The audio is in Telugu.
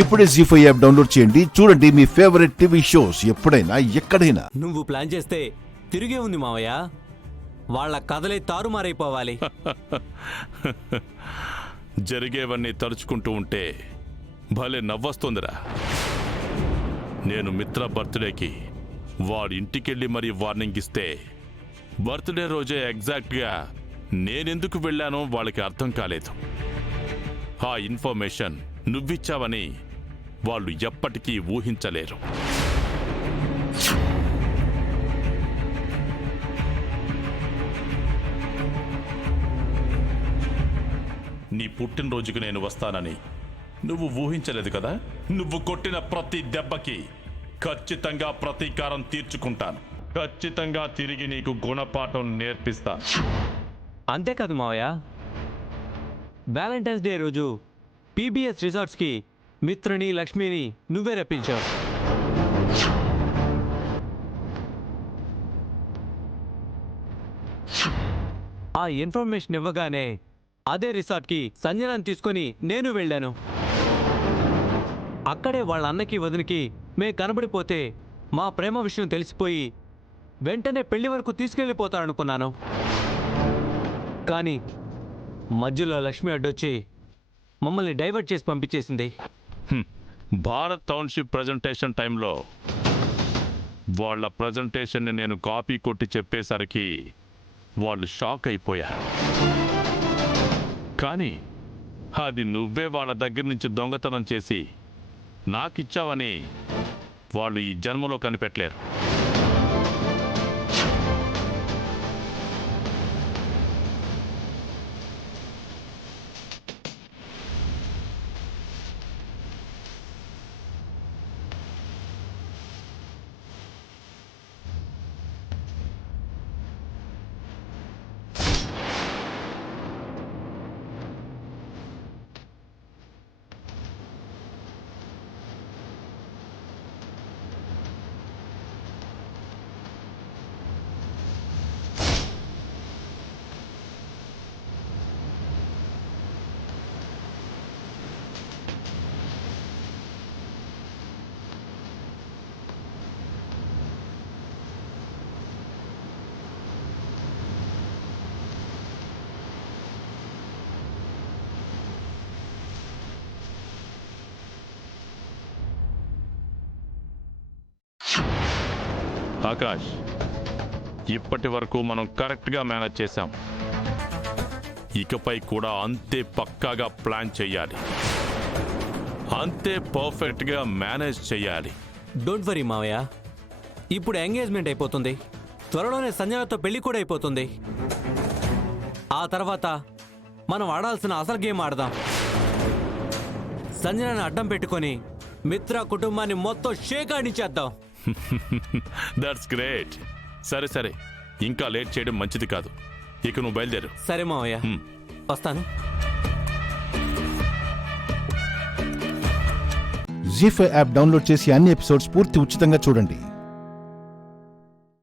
ఇప్పుడే జీ5 యాప్ డౌన్లోడ్ చేయండి. చూడండి మీ ఫేవరెట్ టీవీ షోస్ ఎప్పుడైనా ఎక్కడైనా. నువ్వు ప్లాన్ చేస్తే తిరిగే ఉంది మావయ్య. వాళ్ళ కథలే తారుమారైపోవాలి. జరిగేవన్నీ తలుచుకుంటూ ఉంటే భలే నవ్వొస్తుందిరా. నేను మిత్ర బర్త్డేకి వాడి ఇంటికెళ్ళి మరీ వార్నింగ్ ఇస్తే బర్త్డే రోజే ఎగ్జాక్ట్గా నేనెందుకు వెళ్ళానో వాళ్ళకి అర్థం కాలేదు. ఆ ఇన్ఫర్మేషన్ నువ్విచ్చావని వాళ్ళు ఎప్పటికీ ఊహించలేరు. నీ పుట్టినరోజుకు నేను వస్తానని నువ్వు ఊహించలేదు కదా. నువ్వు కొట్టిన ప్రతి దెబ్బకి ఖచ్చితంగా ప్రతీకారం తీర్చుకుంటాను. ఖచ్చితంగా తిరిగి నీకు గుణపాఠం నేర్పిస్తా. అంతేకాదు మావయ్య, వ్యాలంటైన్స్ డే రోజు పీబీఎస్ రిసార్ట్స్కి మిత్రుని లక్ష్మిని నువ్వే రప్పించావు. ఆ ఇన్ఫర్మేషన్ ఇవ్వగానే అదే రిసార్ట్కి సంజనాన్ని తీసుకొని నేను వెళ్ళాను. అక్కడే వాళ్ళ అన్నకి వదినికి మేము కనబడిపోతే మా ప్రేమ విషయం తెలిసిపోయి వెంటనే పెళ్లి వరకు తీసుకెళ్ళిపోతారనుకున్నాను. కానీ మధ్యలో లక్ష్మి అడ్డొచ్చి మమ్మల్ని డైవర్ట్ చేసి పంపించేసింది. భారత్ టౌన్షిప్ ప్రజెంటేషన్ టైంలో వాళ్ళ ప్రజెంటేషన్ని నేను కాపీ కొట్టి చెప్పేసరికి వాళ్ళు షాక్ అయిపోయారు. కానీ అది నువ్వే వాళ్ళ దగ్గర నుంచి దొంగతనం చేసి నాకిచ్చావని వాళ్ళు ఈ జన్మలో కనిపెట్టలేరు. ఆకాష్, ఇప్పటి వరకు మనం కరెక్ట్గా మేనేజ్ చేశాం. ఇకపై కూడా అంతే పక్కాగా ప్లాన్ చేయాలి, అంతే పర్ఫెక్ట్గా మేనేజ్ చేయాలి. డోంట్ వరీ మావయ్య, ఇప్పుడు ఎంగేజ్మెంట్ అయిపోతుంది, త్వరలోనే సంజనతో పెళ్లి కూడా అయిపోతుంది. ఆ తర్వాత మనం ఆడాల్సిన అసలు గేమ్ ఆడదాం. సంజనని అడ్డం పెట్టుకొని మిత్ర కుటుంబాన్ని మొత్తం షేక్ ఆడించేద్దాం. That's great. సరే సరే, ఇంకా లేట్ చేయడం మంచిది కాదు. ఇక నువ్వు బయలుదేరు. సరే మావయ్య, వస్తాను. జీ5 యాప్ డౌన్లోడ్ చేసి అన్ని ఎపిసోడ్స్ పూర్తి ఉచితంగా చూడండి.